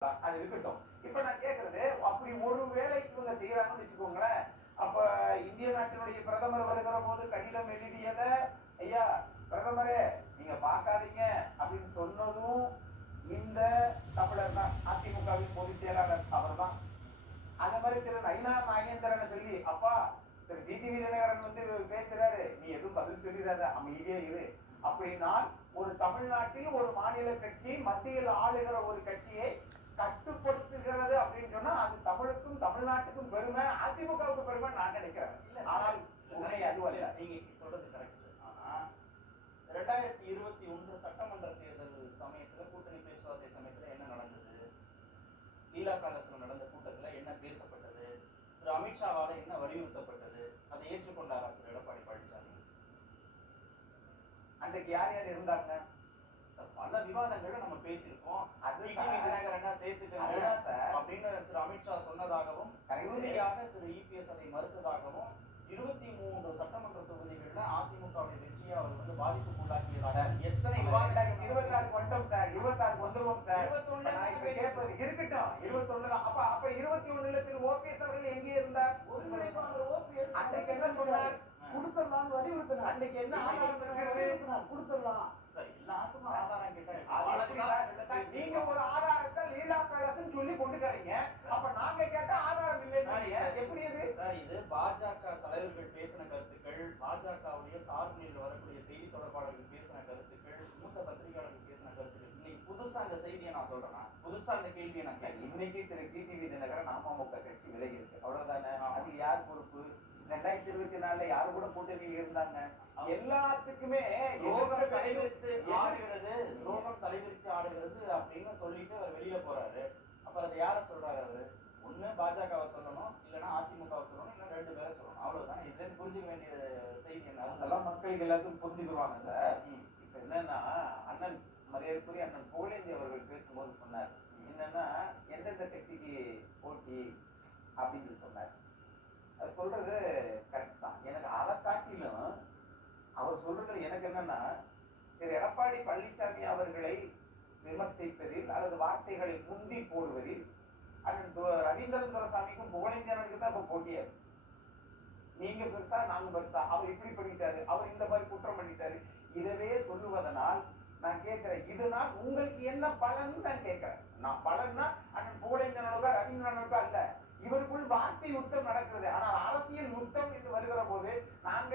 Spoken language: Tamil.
அது இருக்கட்டும். இப்ப நான் கேக்குறது அப்படி ஒரு வேலை இவங்க செய்யறாங்கன்னு வச்சுக்கோங்களேன் அப்ப இந்திய நாட்டினுடைய பிரதமர் வருகிற போது கடிதம் எழுதியத ஐயா பிரதமரே நீங்க பார்க்காதீங்க அப்படின்னு சொன்னதும் இந்த தமிழர் தான். அதிமுகவின் பொதுச் செயலாளர் அவர் தான் அந்த மாதிரி திரு நயினார் நாகேந்திரனை சொல்லி அப்பா திரு டிடிவி தினகரன் வந்து பேசுறாரு நீ எதுவும் பதில் சொல்லிடாத அமைதியே இரு. அப்படின்னா ஒரு தமிழ்நாட்டில் ஒரு மாநில கட்சி மத்தியில் ஆளுகிற ஒரு கட்சியை கட்டுப்படுத்துகிறது அப்படின்னு சொன்னா அது தமிழுக்கும் தமிழ்நாட்டுக்கும் பெருமை அதிமுகவுக்கு பெருமை நான் நினைக்கிறேன். ஆனால் உண்மை. அதுவல்ல நீங்க சொல்றது கரெக்ட் ஆனா ரெண்டாயிரத்தி இருபத்தி ஒன்று சட்டமன்ற தேர்தல் சமயத்துல கூட்டணி பேச்சுவார்த்தை சமயத்துல என்ன நடந்தது? லீலா பேலஸ்ல நடந்த கூட்டத்துல என்ன பேசப்பட்டது? திரு அமித்ஷாவால என்ன வலியுறுத்தப்பட்டது? அதை ஏற்றுக்கொண்டாரா திரு எடப்பாடி பழனிசாமி? அன்றைக்கு யார் யார் இருந்தாங்க? பல விவாதங்களை நம்ம பேசியிருக்கோம். அது டிடிவி சார். தினகரனா சேர்த்துக்கங்க அதுதான் சார். அப்படின்னு திரு அமித்ஷா சொன்னதாகவும் Correct. இறுதியாக திரு இபிஎஸ் அதை மறுத்ததாகவும் இருபத்தி மூன்று சட்டமன்ற தொகுதிகள்ல அதிமுகவுடைய வெற்றியை அவர் வந்து பாதிப்புக்குள்ளாக்கியதாக எத்தனை இருபத்தாறுக்கு வந்துட்டோம் சார் இருபத்தாறுக்கு வந்துருவோம் சார் கேட்பது இருக்கட்டும். இருபத்தொன்னு தான். அப்ப அப்ப இருபத்தி ஒண்ணுல திரு ஓபிஎஸ் அவர்கள் எங்கே இருந்தார்? ஒருங்கிணைப்பாளர் OPS அன்றைக்கு என்ன சொன்னார்? கொடுத்துடலாம்னு வலியுறுத்தினார். அன்னைக்கு என்ன ஆதாரம் வலியுறுத்தினார் கொடுத்துடலாம் சார், எல்லாத்துக்கும் ஆதாரம் கேட்டா அது பல எப்படி சார்? விவாதங்கள்ல சார், நீங்க பேசியிருக்கோம். ஒரு ஆதாரத்தை லீலா பேலஸ்னு சொல்லி கொண்டுக்கறீங்க அப்ப நாங்க கேட்ட ஆதாரம் இல்லைன்னு எப்படி இது சார் இது பாஜக தலைவர்கள் பேசின கருத்துக்கள் பாஜகவுடைய சார்பில் வரக்கூடிய செய்தி தொடர்பாளர்கள் பேசின கருத்துக்கள் மூத்த பத்திரிகையாளர்கள் பேசின கருத்துக்கள் இன்னைக்கு செய்தியை நான் சொல்றேன்னா புதுசா இந்த கேள்வியை நான் கேட்கிறேன் இன்னைக்கு திரு டிடிவி தினகரன் அமமுக கட்சி விலகி இருக்கு. அவ்வளவுதானே. அது யார் பொறுப்பு? ரெண்டாயிரத்தி இருபத்தி நாலுல யாரு கூட கூட்டணி இருந்தாங்க? எல்லாத்துக்குமே துரோகம் தலைவிரித்து ஆடுகிறது. துரோகம் தலைவிரித்து ஆடுகிறது அப்படின்னு சொல்லிட்டு அவர் வெளியில போறாரு. அப்புறம் அதை யார சொல்றாரு அவரு? ஒண்ணு பாஜகவை சொல்லணும் இல்லைன்னா அதிமுகவை சொல்லணும் இல்ல ரெண்டு பேரை சொல்லணும். அவ்வளவுதானே. இருந்து புரிஞ்சுக்க வேண்டிய செய்தி என்ன? அதெல்லாம் மக்களுக்கு எல்லாத்துக்கும் புரிஞ்சுக்குவாங்க சார். இப்ப என்னன்னா அண்ணன் மரியாதைக்குரிய அண்ணன் புகழேந்தி அவர்கள் பேசும்போது சொன்னார் என்னன்னா எந்தெந்த கட்சிக்கு போட்டி அப்படின்னு சொன்னார். அது சொல்றது கரெக்ட் தான். எனக்கு அதை காட்டிலும் அவர் சொல்றதுல எனக்கு என்னன்னா திரு. எடப்பாடி பழனிசாமி அவர்களை விமர்சிப்பதில் அல்லது வார்த்தைகளை முந்தி போடுவதில் அண்ணன் ரவீந்திரன் துரசாமிக்கும் புகழேந்தி தான் இப்ப போட்டியா நீங்க பெருசா நாங்க பெருசா அவர் இப்படி பண்ணிட்டாரு அவர் இந்த மாதிரி குற்றம் பண்ணிட்டாரு. இதவே சொல்லுவதனால் நான் கேட்கிறேன். இதனால் உங்களுக்கு என்ன பலன் நான் கேட்கிறேன். நான் பலன்னா அண்ணன் புகழேந்தனுக்கோ ரவீந்திரனுக்கோ அல்ல. இவருக்குள் வார்த்தை யுத்தம் நடக்கிறது. ஆனால் அரசியல் யுத்தம் என்று வருகிற போது நாங்க